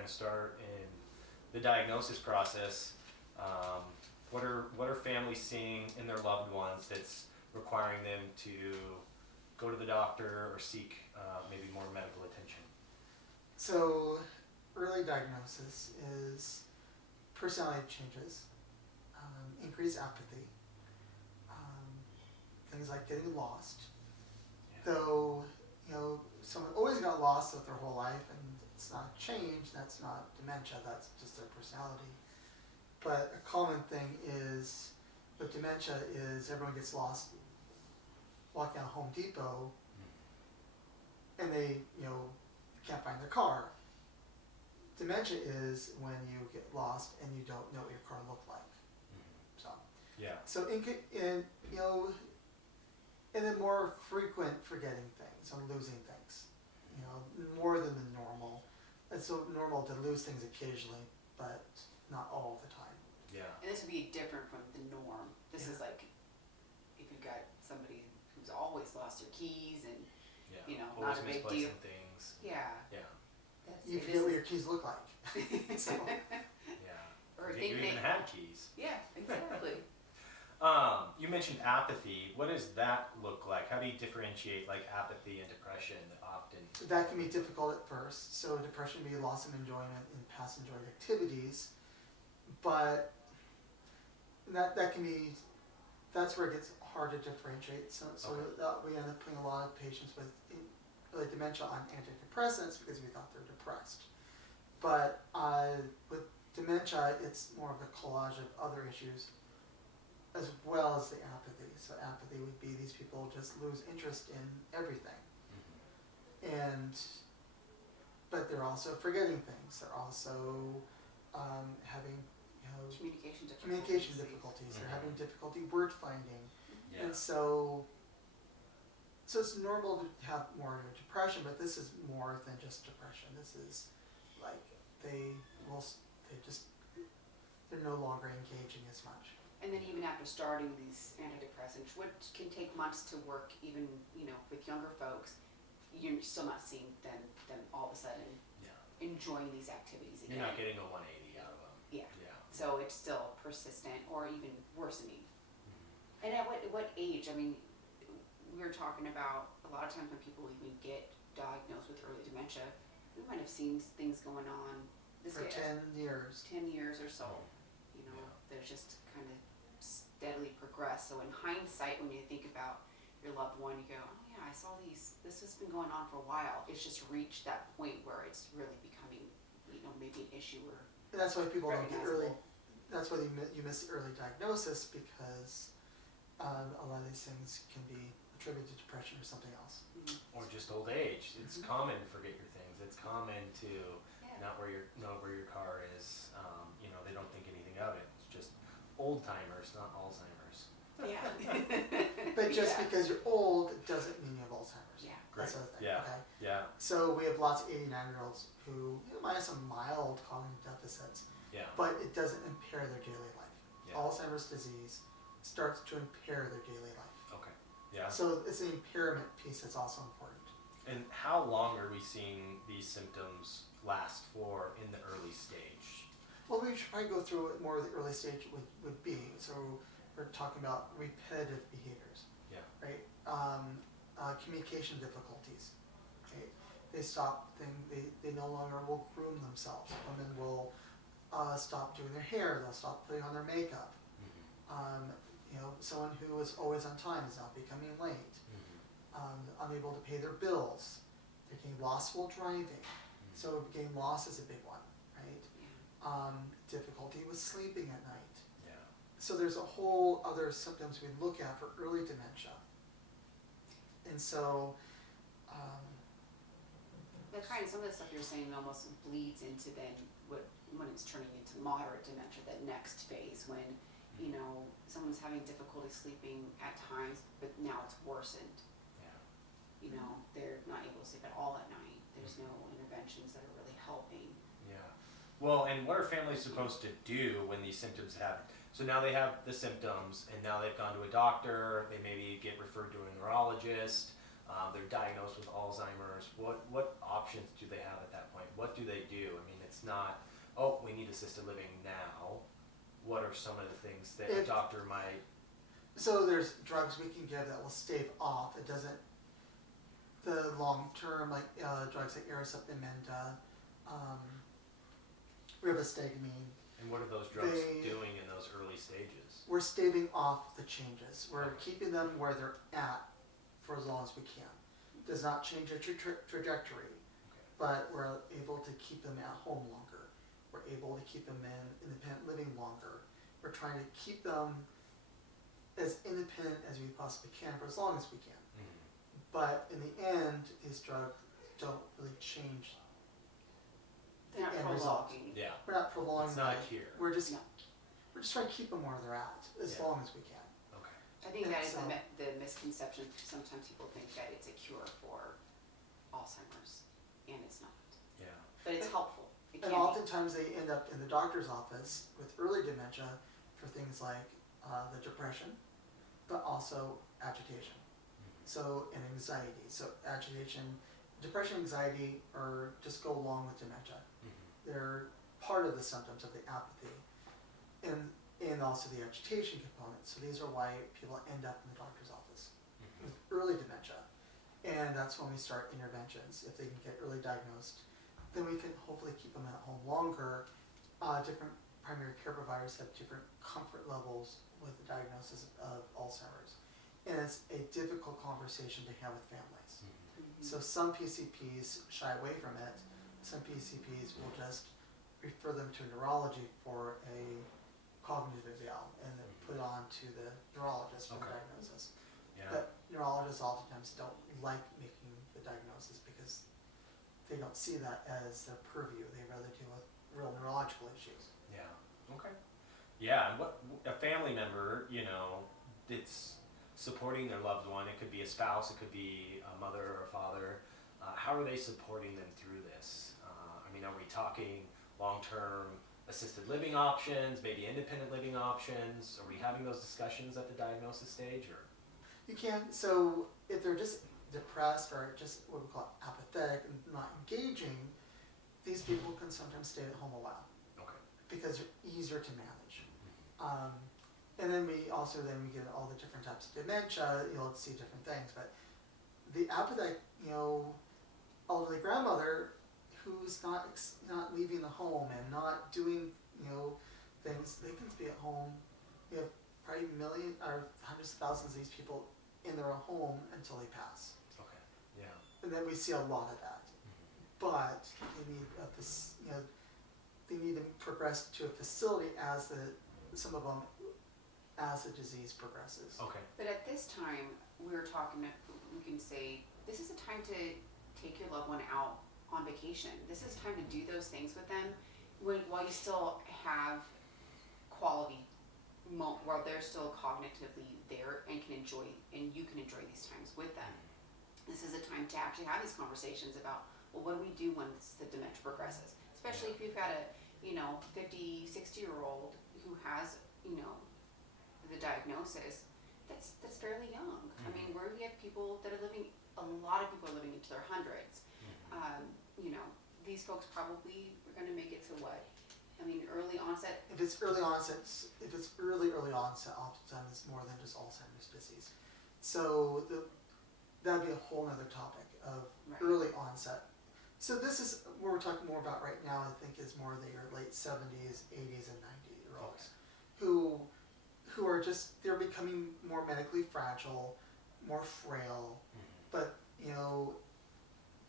going to start in the diagnosis process. What are families seeing in their loved ones that's requiring them to go to the doctor or seek maybe more medical attention? So early diagnosis is personality changes, increased apathy, things like getting lost. Yeah. Though, someone always got lost with their whole life and it's not change, that's not dementia, that's just their personality. But a common thing is with dementia is everyone gets lost walking out Home Depot and they, can't find their car. Dementia is when you get lost and you don't know what your car looked like. So, Yeah. so and then more frequent forgetting things or losing things, more than the normal. It's so normal to lose things occasionally, but not all the time. Yeah. And this would be different from the norm. This is like if you've got somebody who's always lost their keys and not Always a big misplacing deal. things. Yeah. Yeah. You forget what your keys look like. So, Yeah. Or You even had keys. Yeah, exactly. You mentioned apathy. What does that look like? How do you differentiate like apathy and depression often? that can be difficult at first. So depression can be loss of enjoyment in past enjoyed activities, but that can be, that's where it gets hard to differentiate. So we end up putting a lot of patients with dementia on antidepressants because we thought they're depressed. But with dementia, it's more of a collage of other issues as well as the apathy. So apathy would be these people just lose interest in everything. But they're also forgetting things. They're also having Communication difficulties. They're having difficulty word finding. Yeah. And so it's normal to have more of a depression, but this is more than just depression. This is like they're no longer engaging as much. And then even after starting these antidepressants, what can take months to work, even with younger folks, you're still not seeing them all of a sudden enjoying these activities again. You're not getting a 180 out of them. Yeah. So it's still persistent or even worsening. And at what age? I mean, we were talking about a lot of times when people even get diagnosed with early dementia, we might have seen things going on For 10 years. 10 years or so. There's just kind of steadily progress. So in hindsight, when you think about your loved one, you go, oh yeah, I saw these, this has been going on for a while. It's just reached that point where it's really becoming, maybe an issue or And that's why people don't get early, recognizable. that's why you miss early diagnosis, because a lot of these things can be attributed to depression or something else. Or just old age. It's common to forget your things. It's common to not know where your car is. They don't think anything of it. It's just old timers, not Alzheimer's. Yeah. But just because you're old doesn't mean you have Alzheimer's. Yeah. That's the other thing. Yeah. Okay. Yeah. So we have lots of 89-year-olds who might have some mild cognitive deficits, Yeah. but it doesn't impair their daily life. Yeah. Alzheimer's disease starts to impair their daily life. Okay. Yeah. So it's the impairment piece that's also important. And how long are we seeing these symptoms last for in the early stage? Well, we try to go through what more of the early stage would be. So we're talking about repetitive behaviors, Yeah. right? Communication difficulties, right? They stop, they no longer will groom themselves. Women will stop doing their hair, they'll stop putting on their makeup. Someone who was always on time is now becoming late. Unable to pay their bills. They're getting lost while driving. So getting lost is a big one, right? Difficulty with sleeping at night. Yeah. So there's a whole other symptoms we look at for early dementia. And so That kind of, some of the stuff you're saying almost bleeds into then when it's turning into moderate dementia, that next phase when, someone's having difficulty sleeping at times, but now it's worsened. Yeah. They're not able to sleep at all at night. There's no interventions that are really helping. Yeah. Well, and what are families supposed to do when these symptoms happen? So now they have the symptoms, and now they've gone to a doctor. They maybe get referred to a neurologist. They're diagnosed with Alzheimer's. What options do they have at that point? What do they do? I mean, it's not, oh, we need assisted living now. What are some of the things that a If- doctor might, So there's drugs we can give that will stave off. It doesn't, the long term, like drugs like Aricept, Dementia, rivastigmine, and what are those drugs They- doing in those early stages? we're staving off the changes. We're Okay. keeping them where they're at for as long as we can. Does not change their trajectory, Okay. but we're able to keep them at home longer. We're able to keep them in independent living longer. We're trying to keep them as independent as we possibly can for as long as we can. But in the end, these drugs don't really change. They're not end result. prolonging. Yeah, We're not prolonging it's not a life. cure. We're just No. trying to keep them where they're at as Yeah. long as we can. Okay. I think that is And the misconception. Sometimes people think that it's a cure for Alzheimer's, and it's not. Yeah. But it's helpful. It And can be. oftentimes they end up in the doctor's office with early dementia for things like the depression, but also agitation. So, and anxiety. So agitation, depression, anxiety just go along with dementia. They're part of the symptoms of the apathy and also the agitation component. So these are why people end up in the doctor's office with early dementia. And that's when we start interventions. If they can get early diagnosed, then we can hopefully keep them at home longer. Different primary care providers have different comfort levels with the diagnosis of Alzheimer's. And it's a difficult conversation to have with families. Mhm. So some PCPs shy away from it. Some PCPs will just refer them to a neurology for a cognitive eval and then put it on to the neurologist for the Okay. diagnosis. Yeah. But neurologists oftentimes don't like making the diagnosis because they don't see that as their purview. They rather deal with real neurological issues. Yeah. Okay. Yeah, and what a family member, it's supporting their loved one. It could be a spouse, it could be a mother or a father. How are they supporting them through this? Are we talking long-term assisted living options, maybe independent living options? Are we having those discussions at the diagnosis stage, or? You can, so if they're just depressed or just what we call apathetic and not engaging, these people can sometimes stay at home a while Okay. because they're easier to manage. And then we get all the different types of dementia, let's see different things, but the apathetic, elderly grandmother who's not leaving the home and not doing, things, they can be at home. We have probably millions or hundreds of thousands of these people in their own home until they pass. Okay. Yeah. And then we see a lot of that. But they need they need to progress to a facility as some of them as the disease progresses. Okay. But at this time, we can say, this is a time to take your loved one out on vacation. This is time to do those things with them while you still have quality while they're still cognitively there and you can enjoy these times with them. This is a time to actually have these conversations about, well, what do we do once the dementia progresses? Especially if you've got a 50, 60-year-old who has the diagnosis, that's fairly young. I mean, where we have people that are living, a lot of people are living into their hundreds. These folks probably are going to make it to what? I mean, early onset. If it's early onset, early onset, oftentimes it's more than just Alzheimer's disease. So that'd be a whole other topic of Right. early onset. So this is what we're talking more about right now. I think is more your late 70s, 80s, and 90-year-olds who are they're becoming more medically fragile, more frail, but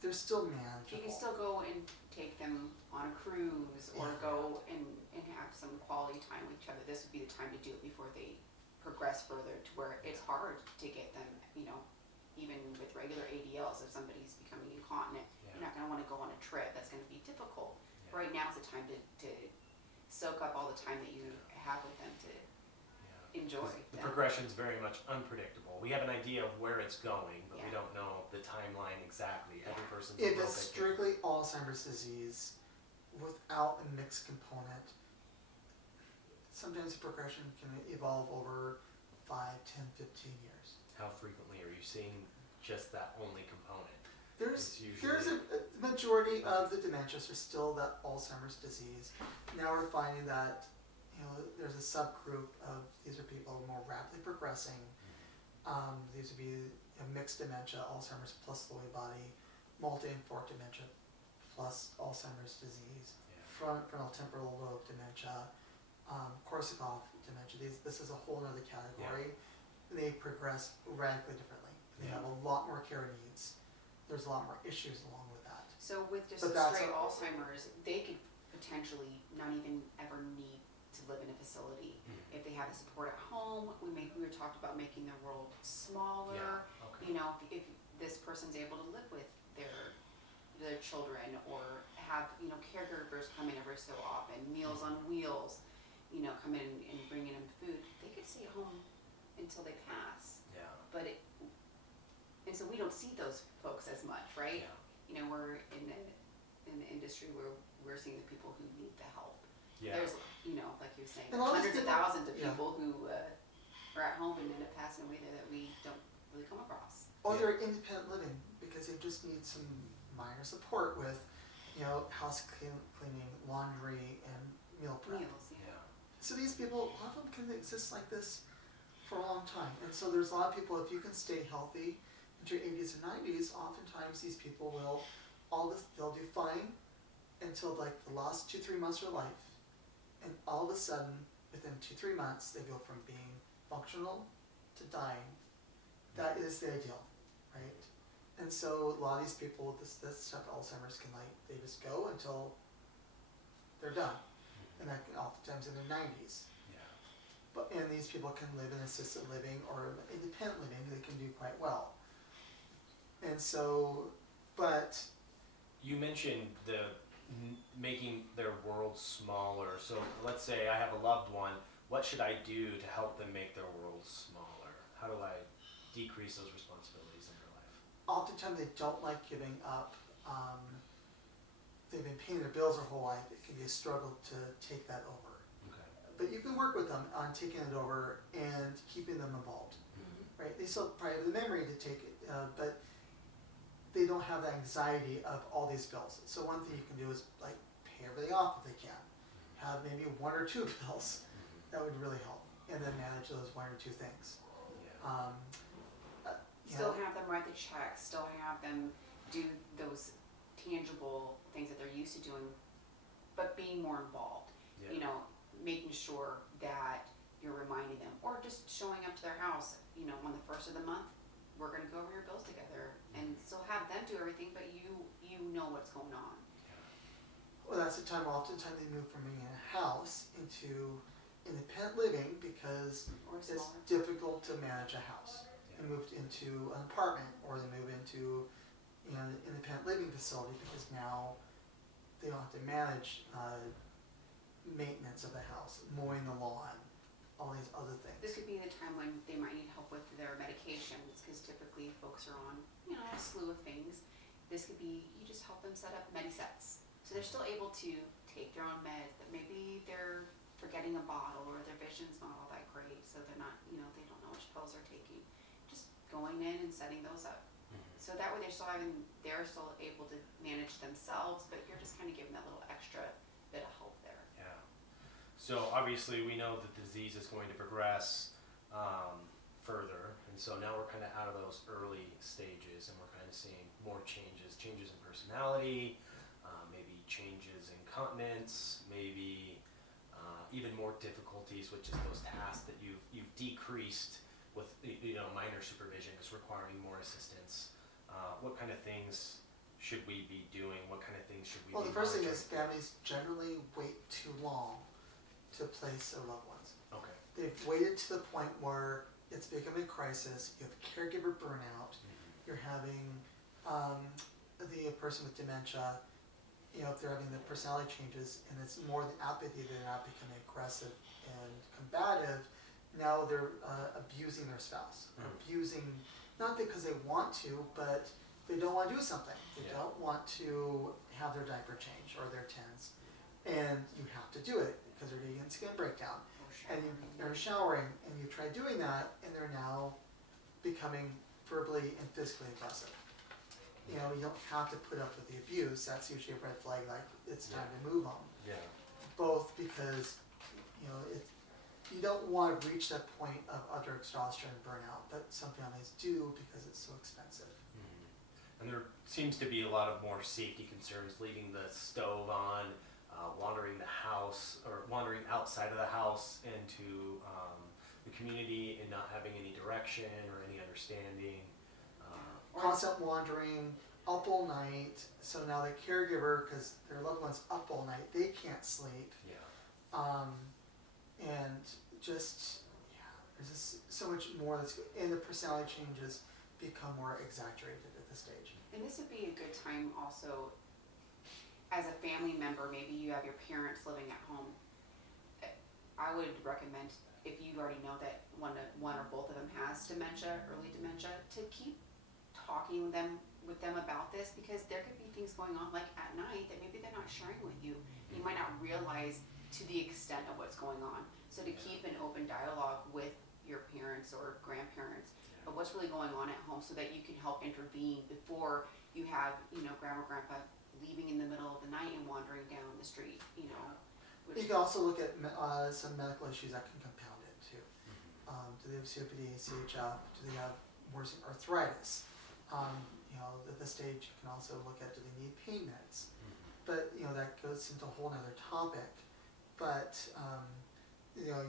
they're still manageable. You can still go and take them on a cruise or Yeah. go and have some quality time with each other. This would be the time to do it before they progress further to where it's hard to get them, even with regular ADLs, if somebody's becoming incontinent, you're not going to want to go on a trip. That's going to be difficult. Yeah. Right now is the time to soak up all the time that you have with them to enjoy. The them. progression's very much unpredictable. We have an idea of where it's going, but we Yeah. don't know the timeline exactly. Every person's a If little it's bit strictly Alzheimer's disease without a mixed component, sometimes the progression can evolve over 5, 10, 15 years. different. How frequently are you seeing just that only component? There's It's usually- the majority of the dementias are still that Alzheimer's disease. Now we're finding that, there's a subgroup of, these are people more rapidly progressing. These would be mixed dementia, Alzheimer's plus Lewy body, multi-fork dementia plus Alzheimer's disease, frontal temporal lobe dementia, Korsakoff dementia. This is a whole other category. They progress radically differently. They have a lot more care needs. There's a lot more issues along with that. So with just But that's straight Alzheimer's, they could potentially not even ever need to live in a facility. If they have the support at home, we were talked about making their world smaller. Yeah, okay. You know, if this person's able to live with their children, or have, caregivers come in every so often, Meals on Wheels, come in and bring in them food, they could stay at home until they pass. Yeah. And so we don't see those folks as much, right? Yeah. We're in the industry where we're seeing the people who need the help. Yeah. There's, like you were saying, And all these hundreds of people- thousands of yeah. people who are at home and end up passing away there that we don't really come across. Or they're independent living because they just need some minor support with, house cleaning, laundry, and meal prep. Meals, yeah. So these people, a lot of them can exist like this for a long time. And so there's a lot of people, if you can stay healthy into your 80s and 90s, oftentimes these people they'll do fine until like the last 2-3 months of their life. And all of a sudden, within 2-3 months, they go from being functional to dying. That is the ideal, right? And so a lot of these people with this type of Alzheimer's they just go until they're done. And that oftentimes in their 90s. And these people can live in assisted living or independent living. They can do quite well. And so, but You mentioned making their world smaller. So let's say I have a loved one. What should I do to help them make their world smaller? How do I decrease those responsibilities in their life? oftentimes they don't like giving up. They've been paying their bills their whole life. It can be a struggle to take that over. Okay. But you can work with them on taking it over and keeping them involved. Right? They still probably have the memory to take it, but they don't have the anxiety of all these bills. So one thing you can do is like pay everything off if they can. Have maybe 1 or 2 bills. That would really help. And then manage those 1 or 2 things. Yeah. Still have them write the checks, still have them do those tangible things that they're used to doing, but being more involved. Yeah. You know, making sure that you're reminding them, or just showing up to their house, you know, on the first of the month, we're gonna go over your bills together, and still have them do everything, but you know what's going on. Well, that's the time oftentimes they move from being in a house into independent living because Or it's smaller. difficult to manage a house. They moved into an apartment or they move into an independent living facility because now they don't have to manage maintenance of the house, mowing the lawn, all these other This things. could be the time when they might need help with their medications, because typically folks are on, you know, a slew of things. This could be, you just help them set up Medisets. So they're still able to take their own meds, but maybe they're forgetting a bottle or their vision's not all that great, so they're not, you know, they don't know which pills they're taking. Just going in and setting those up. So that way they're still able to manage themselves, but you're just kind of giving that little extra bit of help there. Yeah. So obviously we know that the disease is going to progress further, and so now we're kind of out of those early stages, and we're kind of seeing more changes in personality, maybe changes in continence, maybe even more difficulties, which is those tasks that you've decreased with minor supervision, just requiring more assistance. What kind of things should we be doing? What kind of things should we Well, be the first thing is monitoring? families generally wait too long to place their loved ones. Okay. They've waited to the point where it's becoming a crisis. You have caregiver burnout. You're having the person with dementia, if they're having the personality changes, and it's more the apathy, they're not becoming aggressive and combative. Now they're abusing their spouse, abusing, not because they want to, but they don't want to do something. They don't want to have their diaper changed or their TENS, and you have to do it because they're getting a skin breakdown. And they're showering, and you try doing that, and they're now becoming verbally and physically aggressive. you know, you don't have to put up with the abuse. That's usually a red flag, like it's time to move on. Yeah. Both because, you know, you don't want to reach that point of utter exhaustion and burnout, but some families do because it's so expensive. And there seems to be a lot of more safety concerns, leaving the stove on, wandering the house or wandering outside of the house into the community and not having any direction or any understanding. Constant wandering, up all night. So now the caregiver, because their loved one's up all night, they can't sleep. Yeah. And just, yeah, there's just so much more and the personality changes become more exaggerated at this stage. And this would be a good time also, as a family member, maybe you have your parents living at home. I would recommend, if you already know that one or both of them has dementia, early dementia, to keep talking with them about this, because there could be things going on like at night that maybe they're not sharing with you. You might not realize to the extent of what's going on. So to keep an open dialogue with your parents or grandparents of what's really going on at home, so that you can help intervene before you have, you know, grandma, grandpa leaving in the middle of the night and wandering down the street, you know. You can also look at some medical issues that can compound it too. Do they have COPD, CHF? Do they have worsening arthritis? You know, at this stage you can also look at, do they need pain meds? But, you know, that goes into a whole nother topic. But, you know,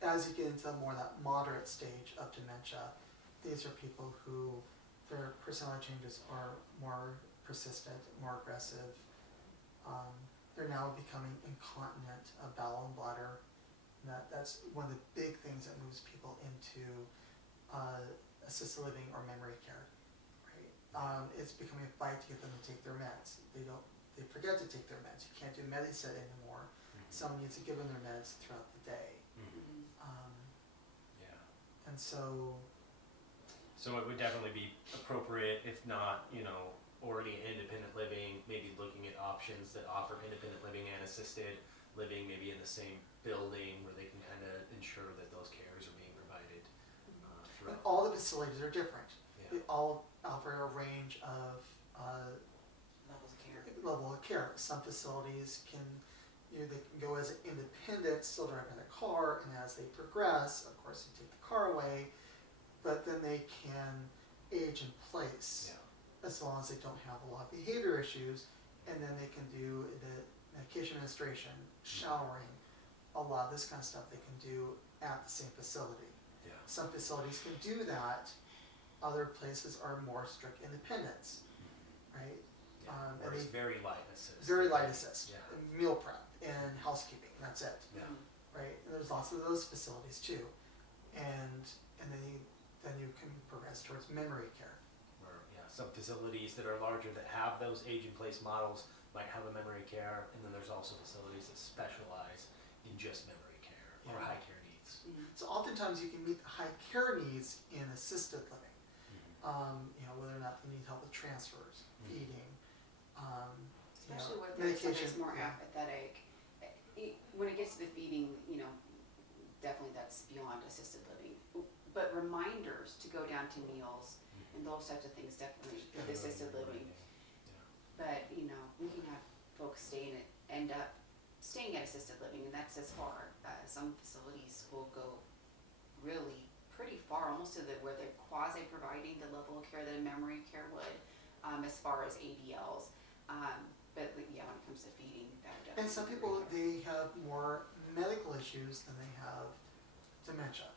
as you get into more that moderate stage of dementia, these are people who their personality changes are more persistent, more aggressive. They're now becoming incontinent of bowel and bladder. And that's one of the big things that moves people into assisted living or memory care. Right? It's becoming a fight to get them to take their meds. They forget to take their meds. You can't do Mediset anymore. Someone needs to give them their meds throughout the day. And so it would definitely be appropriate, if not, you know, already independent living, maybe looking at options that offer independent living and assisted living, maybe in the same building, where they can kind of ensure that those cares are being provided and throughout. all the facilities are different. Yeah. They all offer a range of level of care. Some facilities can, you know, they can go as an independent, still driving a car, and as they progress, of course, you take the car away, but then they can age in place as long as they don't have a lot of behavior issues, and then they can do the medication administration, showering, a lot of this kind of stuff they can do at the same facility. Yeah. Some facilities can do that, other places are more strict independence, right? Or it's very light assist. Very light assist, Yeah. and meal prep and housekeeping, that's it, Yeah. right? And there's lots of those facilities too. And then you can progress towards memory care. Or some facilities that are larger that have those age-in-place models might have a memory care, and then there's also facilities that specialize in just memory care or high care needs. So oftentimes you can meet the high care needs in assisted living. You know, whether or not they need help with transfers, feeding, Especially with medication. somebody's more apathetic. When it gets to the feeding, you know, definitely that's beyond assisted living. But reminders to go down to meals and those types of things, definitely with assisted living. But, you know, we can have folks end up staying at assisted living, and that's as far. Some facilities will go really pretty far, almost to where they're quasi-providing the level of care that a memory care would, as far as ADLs. But yeah, when it comes to feeding, that would definitely. And some people, they have more medical issues than they have dementia.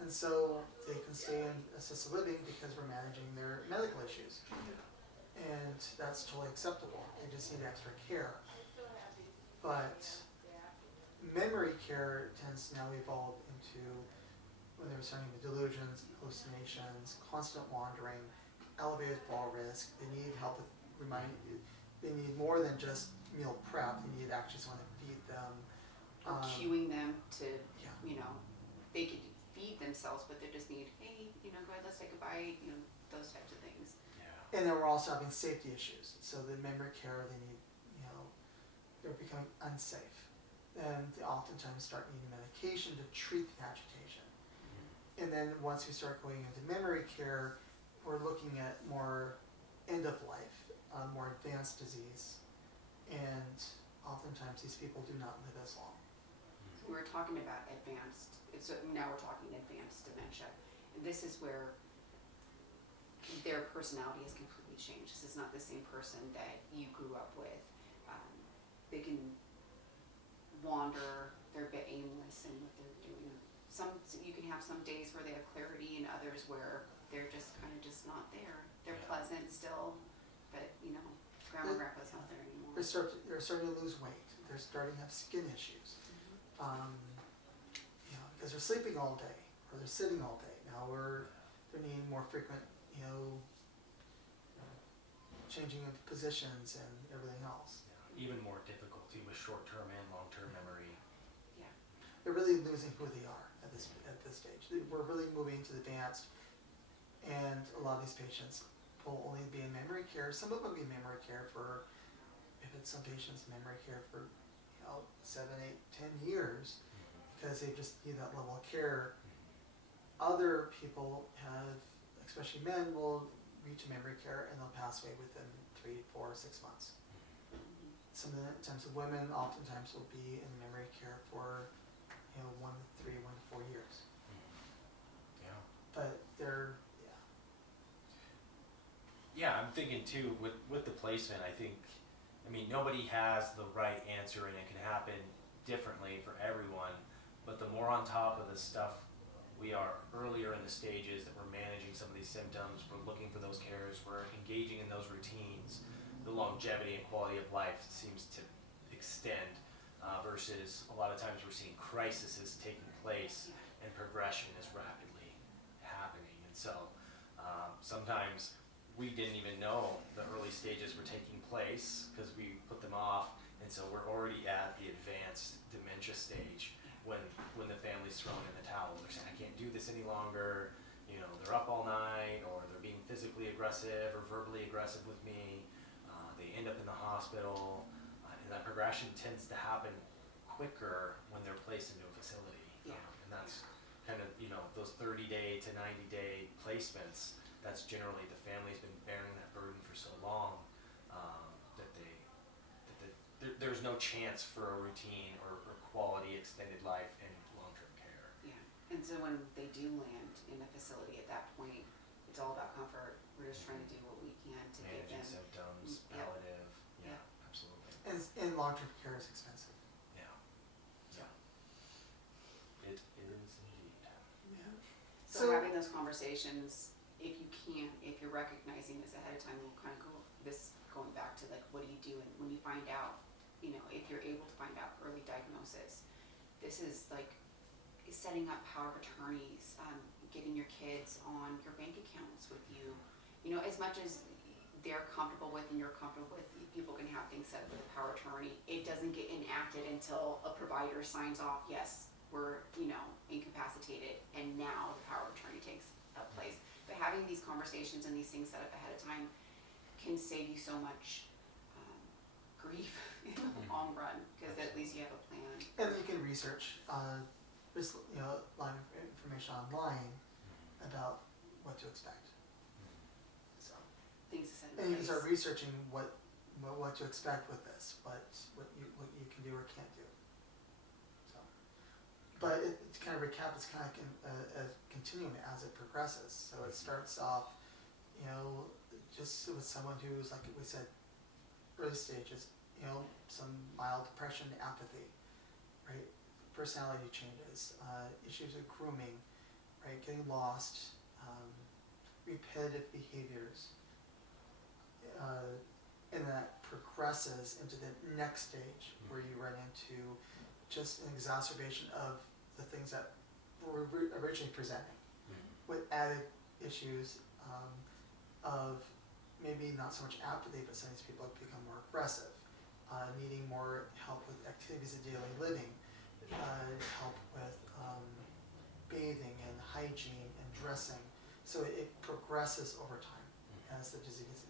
And so they can stay in assisted living because we're managing their medical issues. And that's totally acceptable. They just need extra care. But memory care tends to now evolve into when they're starting with delusions, hallucinations, constant wandering, elevated fall risk. They need help with they need more than just meal prep. They need actually someone to feed them. Or cueing them to, you know, they could feed themselves, but they just need, hey, you know, go ahead, let's take a bite, you know, those types of things. And then we're also having safety issues. So the memory care, they need, you know, they're becoming unsafe. And they oftentimes start needing medication to treat the agitation. And then once we start going into memory care, we're looking at more end of life, more advanced disease, and oftentimes these people do not live as long. So we're talking about advanced, so now we're talking advanced dementia. And this is where their personality has completely changed. This is not the same person that you grew up with. They can wander, they're a bit aimless in what they're doing. You can have some days where they have clarity and others where they're just kind of just not there. They're pleasant still, but grandma and grandpa's not there anymore. They're starting to lose weight. They're starting to have skin issues. Because they're sleeping all day or they're sitting all day. Now they're needing more frequent, changing of positions and everything else. Yeah. Even more difficulty with short-term and long-term memory. Yeah. They're really losing who they are at this stage. We're really moving to the advanced, and a lot of these patients will only be in memory care. Some of them will be in memory care for, if it's some patients, memory care for 7, 8, 10 years, because they just need that level of care. Other people have, especially men, will reach memory care and they'll pass away within 3, 4, 6 months. Sometimes women oftentimes will be in memory care for 1 to 3, 1 to 4 years. Yeah. But they're Yeah, I'm thinking too with the placement. I mean nobody has the right answer and it can happen differently for everyone. But the more on top of the stuff we are earlier in the stages that we're managing some of these symptoms, we're looking for those cares, we're engaging in those routines, the longevity and quality of life seems to extend versus a lot of times we're seeing crises taking place and progression is rapidly happening. And so sometimes we didn't even know the early stages were taking place because we put them off, and so we're already at the advanced dementia stage when the family's thrown in the towel. They're saying, I can't do this any longer, they're up all night, or they're being physically aggressive or verbally aggressive with me, they end up in the hospital, and that progression tends to happen quicker when they're placed into a facility. And that's kind of, those 30-day to 90-day placements, that's generally the family's been bearing that burden for so long that there's no chance for a routine or quality extended life and long-term care. Yeah, and so when they do land in a facility at that point, it's all about comfort. We're just trying to do what we can to Managing give them symptoms, palliative, absolutely. and long-term care is expensive. Yeah. It is indeed. Yeah. So having those conversations, if you can, if you're recognizing this ahead of time, we'll kind of go going back to like, what do you do? And when you find out, if you're able to find out early diagnosis, this is like setting up power of attorneys, getting your kids on your bank accounts with you. As much as they're comfortable with and you're comfortable with, people can have things set up with a power of attorney. It doesn't get enacted until a provider signs off, yes, we're, incapacitated, and now the power of attorney takes place. But having these conversations and these things set up ahead of time can save you so much grief in the long run, because at least you have a plan. And you can research. There's a lot of information online about what to expect. So Things to set in and you can place. start researching what to expect with this, what you can do or can't do. So, but to kind of recap, it's kind of a continuum as it progresses. So it starts off, just with someone who's, like we said, early stages, some mild depression, apathy, right? Personality changes, issues with grooming, right? Getting lost, repetitive behaviors, and that progresses into the next stage where you run into just an exacerbation of the things that were originally presenting, with added issues of maybe not so much apathy, but some of these people have become more aggressive, needing more help with activities of daily living, help with bathing and hygiene and dressing. So it progresses over time as the disease